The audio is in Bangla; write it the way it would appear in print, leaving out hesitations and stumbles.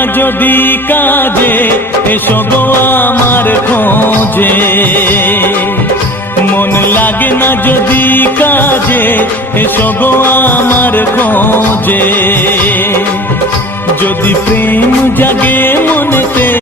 না যদি কাজে, এসো গো আমার খোঁজে। মন লাগে না যদি কাজে, এসো গো আমার খোঁজে। যদি প্রেম জাগে মনেতে